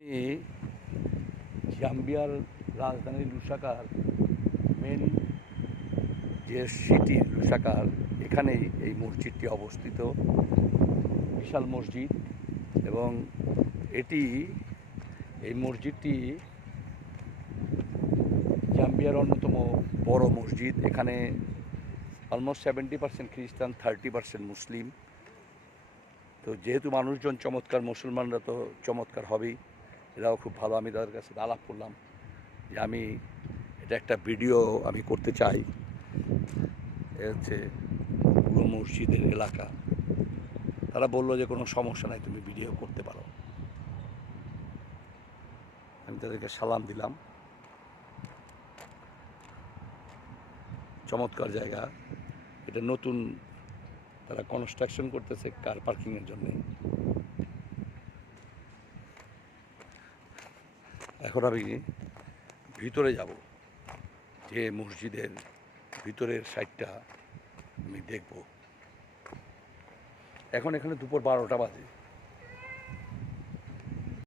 এই জাম্বিয়ার রাজধানী লুসাকার মেন যে সিটি লুসাকার, এখানেই এই মসজিদটি অবস্থিত। বিশাল মসজিদ এবং এই মসজিদটি জাম্বিয়ার অন্যতম বড় মসজিদ। এখানে অলমোস্ট 70% খ্রিস্টান, 30% মুসলিম। তো যেহেতু মানুষজন চমৎকার, মুসলমানরা তো চমৎকার হবেই, এরাও খুব ভালো। আমি তাদের কাছে আলাপ করলাম যে আমি এটা একটা ভিডিও আমি করতে চাই। এ হচ্ছে পুরো মসজিদের এলাকা। তারা বললো যে কোনো সমস্যা নাই, তুমি ভিডিও করতে পারো। আমি তাদেরকে সালাম দিলাম। চমৎকার জায়গা। এটা নতুন তারা কনস্ট্রাকশন করতেছে কার পার্কিংয়ের জন্যে। এখন আমি ভিতরে যাব, যে মসজিদের ভিতরের সাইডটা আমি দেখব। এখন এখানে দুপুর 12টা বাজে।